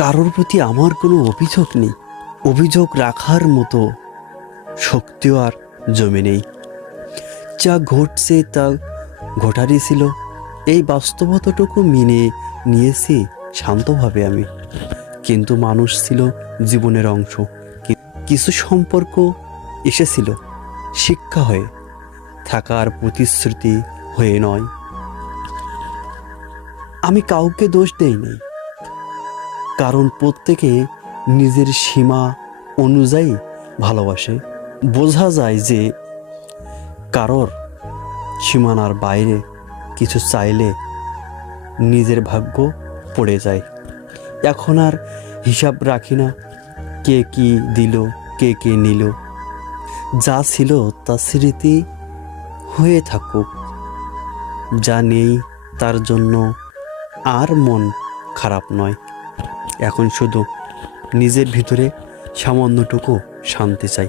কারোর প্রতি আমার কোনো অভিযোগ নেই। অভিযোগ রাখার মতো শক্তিও আর জমে নেই। যা ঘটছে তা ঘটারই ছিল, এই বাস্তবতাটুকু মেনে নিয়েছি শান্তভাবে আমি। কিন্তু মানুষ ছিল জীবনের অংশ। কিছু সম্পর্ক এসেছিল শিক্ষা হয়ে, থাকার প্রতিশ্রুতি হয়ে নয়। আমি কাউকে দোষ দেইনি, কারণ প্রত্যেকে নিজের সীমা অনুযায়ী ভালোবাসে। বোঝা যায় যে কারোর সীমানার বাইরে কিছু চাইলে নিজের ভাগ্য পড়ে যায়। এখন আর হিসাব রাখি না কে কি দিল, কে কে নিল। যা ছিল তা স্মৃতি হয়ে থাকুক। যা নেই তার জন্য আর মন খারাপ নয়। এখন শুধু নিজের ভিতরে সামান্যটুকু শান্তি চাই।